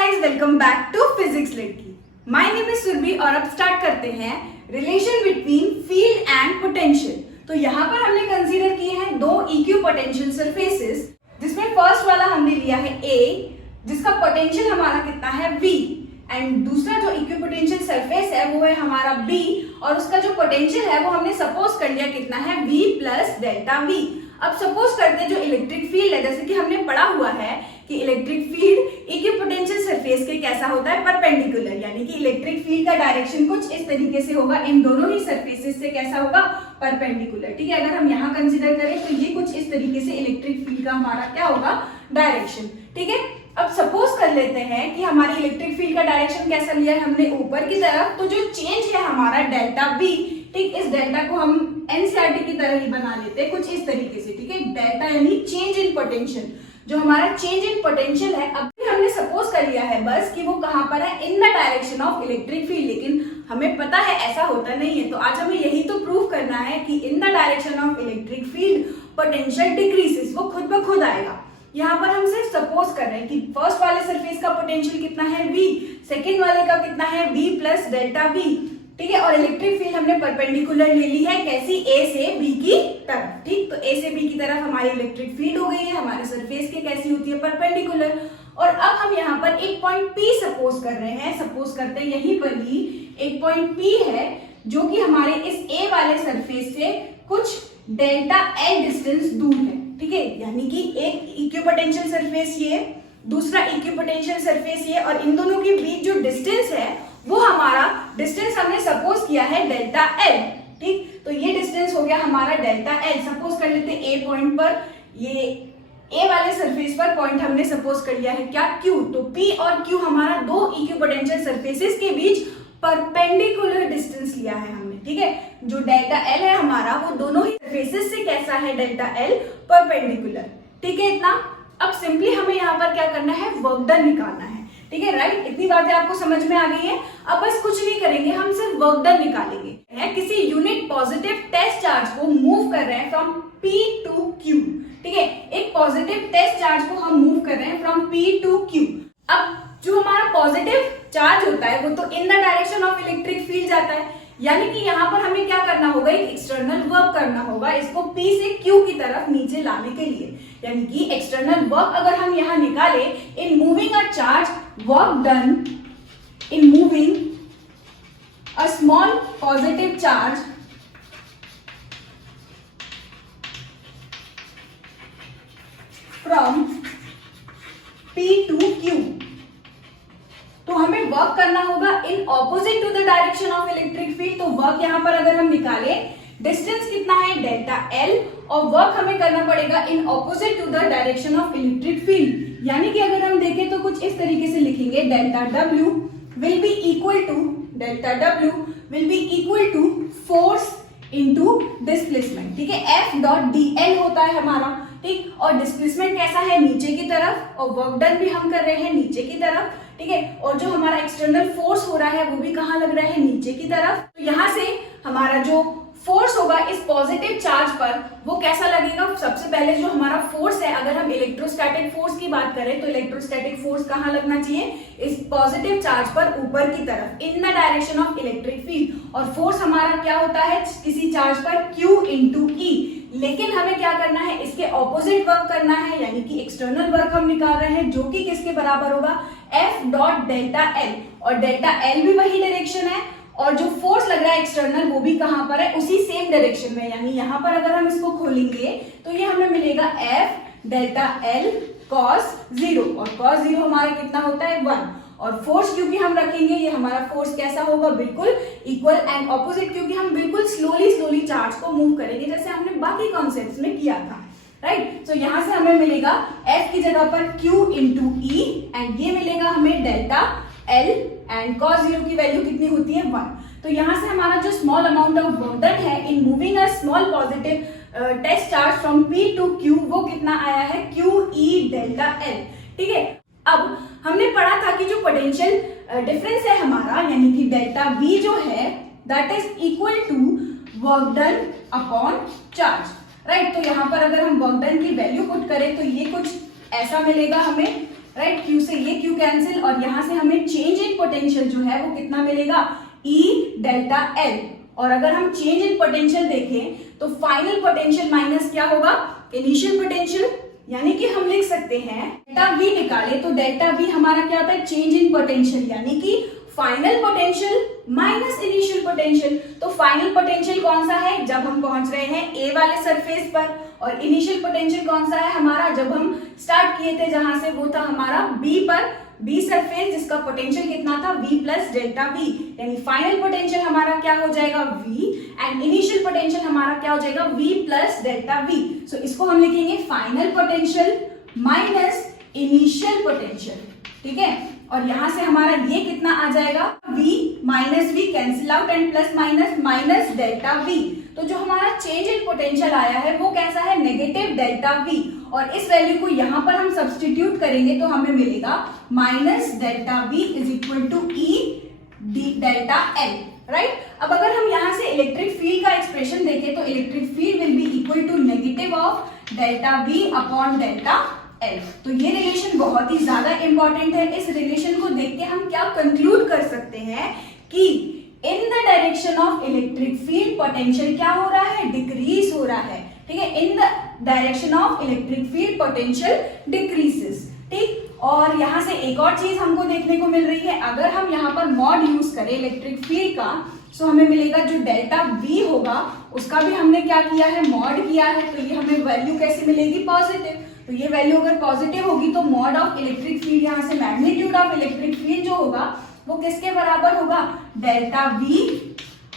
Guys, welcome back to physics लड़की। My name is Surabhi और अब स्टार्ट करते हैं relation between field and potential. तो यहाँ पर हमने कंसीडर किए हैं दो इक्यू पोटेंशियल सरफेसेस, जिसमें फर्स्ट वाला हमने लिया है A, जिसका पोटेंशियल हमारा कितना है V, एंड दूसरा जो इक्यू पोटेंशियल सरफेस है वो है हमारा B, और उसका जो पोटेंशियल है वो हमने सपोज कर लिया कितना है V प्लस डेल्टा V। अब सपोज करते हैं जो इलेक्ट्रिक फील्ड है, जैसे कि हमने पढ़ा हुआ है कि इलेक्ट्रिक फील्ड इक्यू पोटेंशियल सरफेस के कैसा होता है, परपेंडिकुलर, यानी कि इलेक्ट्रिक फील्ड का डायरेक्शन कुछ इस तरीके से होगा, इन दोनों ही सरफेसेस से कैसा होगा, परपेंडिकुलर। ठीक है, अगर हम यहाँ कंसीडर करें तो ये कुछ इस तरीके से इलेक्ट्रिक फील्ड का हमारा क्या होगा, डायरेक्शन। ठीक है, अब सपोज कर लेते हैं कि हमारी इलेक्ट्रिक फील्ड का डायरेक्शन कैसा लिया है हमने, ऊपर की तरफ, तो जो चेंज है हमारा डेल्टा V, ठीक, इस डेल्टा को हम एनसीईआरटी की तरह ही बना लेते हैं कुछ इस तरीके से। ठीक है, डेल्टा यानी चेंज इन पोटेंशियल, जो हमारा चेंज इन पोटेंशियल है, अभी हमने सपोज कर लिया है बस कि वो कहां पर है, इन the direction of electric field, लेकिन हमें पता है ऐसा होता नहीं है। तो आज हमें यही तो प्रूव करना है कि इन the direction of electric field potential decreases, वो खुद ब खुद आएगा। यहाँ पर हम सिर्फ सपोज कर रहे हैं कि फर्स्ट वाले सरफेस का पोटेंशियल कितना है V, सेकेंड वाले का कितना है V प्लस डेल्टा V। ठीक है, और इलेक्ट्रिक फील्ड हमने परपेंडिकुलर ले ली है, कैसी, A से B की तरफ। ठीक, तो A से B की तरफ हमारी इलेक्ट्रिक फील्ड हो गई है, हमारे सरफेस के कैसी होती है, परपेंडिकुलर। और अब हम यहाँ पर एक पॉइंट P सपोज कर रहे हैं, सपोज करते हैं यहीं पर ही एक पॉइंट P है जो कि हमारे इस A वाले सरफेस से कुछ डेल्टा L डिस्टेंस दूर है। ठीक है, यानी कि एक इक्यू पोटेंशियल सरफेस ये, दूसरा इक्यू पोटेंशियल सरफेस ये, और इन दोनों के बीच जो डिस्टेंस है वो हमारा डिस्टेंस हमने सपोज किया है डेल्टा L। ठीक, तो ये डिस्टेंस हो गया हमारा डेल्टा L। सपोज कर लेते हैं A पॉइंट पर, ये A वाले सरफेस पर पॉइंट हमने सपोज कर लिया है क्या, Q। तो P और Q हमारा दो इक्यू पोटेंशियल सरफेसेस के बीच परपेंडिकुलर डिस्टेंस लिया है हमने। ठीक है, जो डेल्टा L है हमारा वो दोनों ही सरफेसेस से कैसा है, डेल्टा L परपेंडिकुलर। ठीक है, इतना। अब सिंपली हमें यहाँ पर क्या करना है, वर्क डन निकालना है। ठीक है, राइट, इतनी बातें आपको समझ में आ गई है। अब बस कुछ नहीं करेंगे, हम सिर्फ वर्क डन निकालेंगे। किसी यूनिट पॉजिटिव टेस्ट चार्ज को मूव कर रहे हैं फ्रॉम P टू Q। ठीक है, एक पॉजिटिव टेस्ट चार्ज को हम मूव कर रहे हैं फ्रॉम P टू Q। अब जो हमारा पॉजिटिव चार्ज होता है वो तो इन the direction of electric field जाता है, यानी कि यहाँ पर हमें क्या करना होगा, एक एक्सटर्नल वर्क करना होगा इसको P से Q की तरफ नीचे लाने के लिए। यानी कि एक्सटर्नल वर्क अगर हम यहाँ निकाले, in moving a charge, work done in moving a small positive charge from P to Q। तो हमें वर्क करना होगा in opposite to the direction of electric field. तो वर्क यहाँ पर अगर हम निकाले, डिस्टेंस कितना है, डेल्टा L, और वर्क हमें करना पड़ेगा in opposite to the direction of electric field. यानी कि अगर हम देखें तो कुछ इस तरीके से लिखेंगे, delta W will be equal to, delta W will be equal to force into displacement. ठीक है, F.dl होता है हमारा। ठीक, और डिस्प्लेसमेंट कैसा है, नीचे की तरफ, और वर्क डन भी हम कर रहे हैं नीचे की तरफ। ठीक है, और जो हमारा एक्सटर्नल फोर्स हो रहा है वो भी कहाँ लग रहा है, नीचे की तरफ। तो यहाँ से हमारा जो फोर्स होगा इस पॉजिटिव चार्ज पर, वो कैसा लगेगा, सबसे पहले जो हमारा फोर्स है, अगर हम इलेक्ट्रोस्टैटिक फोर्स की बात करें तो इलेक्ट्रोस्टैटिक फोर्स कहाँ लगना चाहिए, इस पॉजिटिव चार्ज पर, ऊपर की तरफ, इन the direction of electric field. और फोर्स हमारा क्या होता है किसी चार्ज पर, Q इंटू E। लेकिन हमें क्या करना है, इसके ऑपोजिट वर्क करना है, यानी कि एक्सटर्नल वर्क हम निकाल रहे हैं, जो कि किसके बराबर होगा, F डॉट डेल्टा L। और डेल्टा L भी वही डायरेक्शन है, और जो फोर्स लग रहा है एक्सटर्नल वो भी कहां पर है, उसी सेम डायरेक्शन में। यानी यहाँ पर अगर हम इसको खोलेंगे तो ये हमें मिलेगा F डेल्टा L cos 0, और cos 0 हमारा कितना होता है, 1। और फोर्स क्योंकि हम रखेंगे, ये हमारा फोर्स कैसा होगा, बिल्कुल इक्वल एंड ऑपोजिट, क्योंकि हम बिल्कुल स्लोली चार्ज को मूव करेंगे जैसे हमने बाकी कॉन्सेप्ट्स में किया था। राइट, तो यहाँ से हमें मिलेगा F की जगह पर Q इंटू E, एंड ये मिलेगा हमें डेल्टा L, एंड cos 0 की वैल्यू कितनी होती है, 1। तो यहाँ से हमारा जो small amount of work done है in moving a small positive test charge from P to Q, वो कितना आया है, QE डेल्टा L। ठीक है, अब हमने पढ़ा था कि जो पोटेंशियल डिफरेंस है हमारा, यानी कि डेल्टा V जो है, that is equal to work done upon charge. Right, तो यहाँ पर अगर हम वर्क डन की वैल्यू पुट करें तो ये कुछ ऐसा मिलेगा हमें, राइट, Q से ये Q कैंसिल और यहां से हमें चेंज इन पोटेंशियल जो है वो कितना मिलेगा, E डेल्टा L। और अगर हम चेंज इन पोटेंशियल देखें तो फाइनल पोटेंशियल माइनस क्या होगा, इनिशियल पोटेंशियल, यानी कि हम लिख सकते हैं डेल्टा V निकाले तो डेल्टा V हमारा क्या होता है, चेंज इन पोटेंशियल, यानी कि final potential minus initial potential. तो फाइनल पोटेंशियल कौन सा है, जब हम पहुंच रहे हैं A वाले सरफेस पर, और इनिशियल पोटेंशियल कौन सा है हमारा, जब हम स्टार्ट किए थे जहां से, वो था हमारा B पर, B सरफेस जिसका पोटेंशियल कितना था, V प्लस डेल्टा V। यानी फाइनल पोटेंशियल हमारा क्या हो जाएगा, V, एंड इनिशियल पोटेंशियल हमारा क्या हो जाएगा, V प्लस डेल्टा V। सो इसको हम लिखेंगे final potential minus initial potential, ठीक है। और यहां से हमारा ये कितना आ जाएगा, V minus V cancel out and plus minus minus delta V। तो जो हमारा चेंज इन पोटेंशियल आया है वो कैसा है, नेगेटिव डेल्टा V। और इस वैल्यू को यहां पर हम सब्स्टिट्यूट करेंगे तो हमें मिलेगा minus delta V is equal to E delta L, right. अब अगर हम यहां से इलेक्ट्रिक फील्ड का एक्सप्रेशन देखें तो electric field will be equal to negative of delta V upon delta L। तो ये रिलेशन बहुत ही ज्यादा इंपॉर्टेंट है। इस रिलेशन को देख के हम क्या कंक्लूड कर सकते हैं कि इन the direction of electric field potential क्या हो रहा है, डिक्रीज हो रहा है, ठीक है। इन the direction of electric field potential decreases, ठीक। और यहां से एक और चीज हमको देखने को मिल रही है, अगर हम यहाँ पर मॉड यूज करें इलेक्ट्रिक फील्ड का, सो हमें मिलेगा जो डेल्टा V होगा उसका भी हमने क्या किया है, मॉड किया है। तो ये हमें वैल्यू कैसे मिलेगी, पॉजिटिव। तो ये वैल्यू अगर पॉजिटिव होगी तो मॉड ऑफ इलेक्ट्रिक फील्ड, यहाँ से मैग्नीट्यूड ऑफ इलेक्ट्रिक फील्ड जो होगा वो किसके बराबर होगा, delta V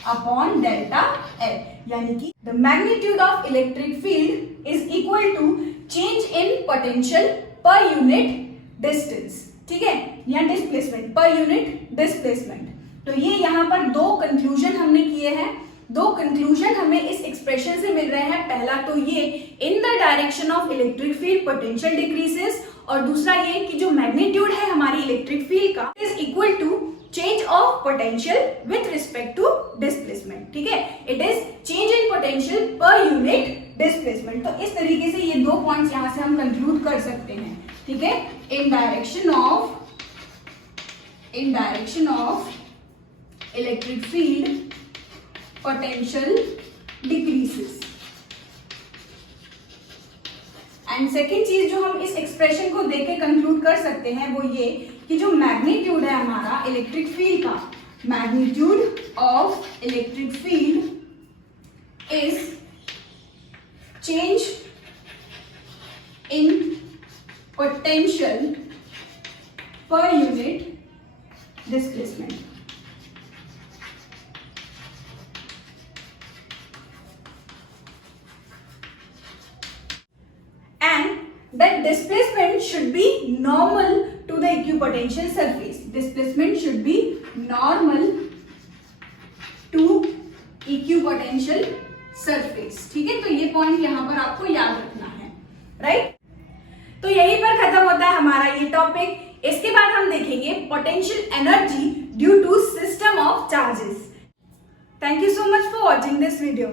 upon delta L। यानी कि the magnitude of electric field is equal to change in potential per unit distance, ठीक है, या डिस्प्लेसमेंट पर यूनिट डिस्प्लेसमेंट। तो ये यहाँ पर दो कंक्लूजन हमने किए हैं, दो कंक्लूजन हमें इस एक्सप्रेशन से मिल रहे हैं। पहला तो ये in the direction of electric field potential decreases, और दूसरा ये कि जो मैग्नीट्यूड है हमारी इलेक्ट्रिक फील्ड का is equal to change of potential with respect to displacement, ठीक है। It is change in potential per unit displacement. तो इस तरीके से ये दो पॉइंट्स यहां से हम कंक्लूड कर सकते हैं, ठीक है। इन direction of electric field potential decreases. And second चीज जो हम इस एक्सप्रेशन को देख के कंक्लूड कर सकते हैं वो ये कि जो मैग्नीट्यूड है हमारा इलेक्ट्रिक फील्ड का, magnitude of electric field is change in potential per unit displacement. That displacement should be normal to the equipotential surface. Displacement should be normal to equipotential surface. ठीक है, तो ये पॉइंट यहाँ पर आपको याद रखना है, राइट। तो यहीं पर खत्म होता है हमारा ये टॉपिक। इसके बाद हम देखेंगे potential energy due to system of charges. Thank you so much for watching this video.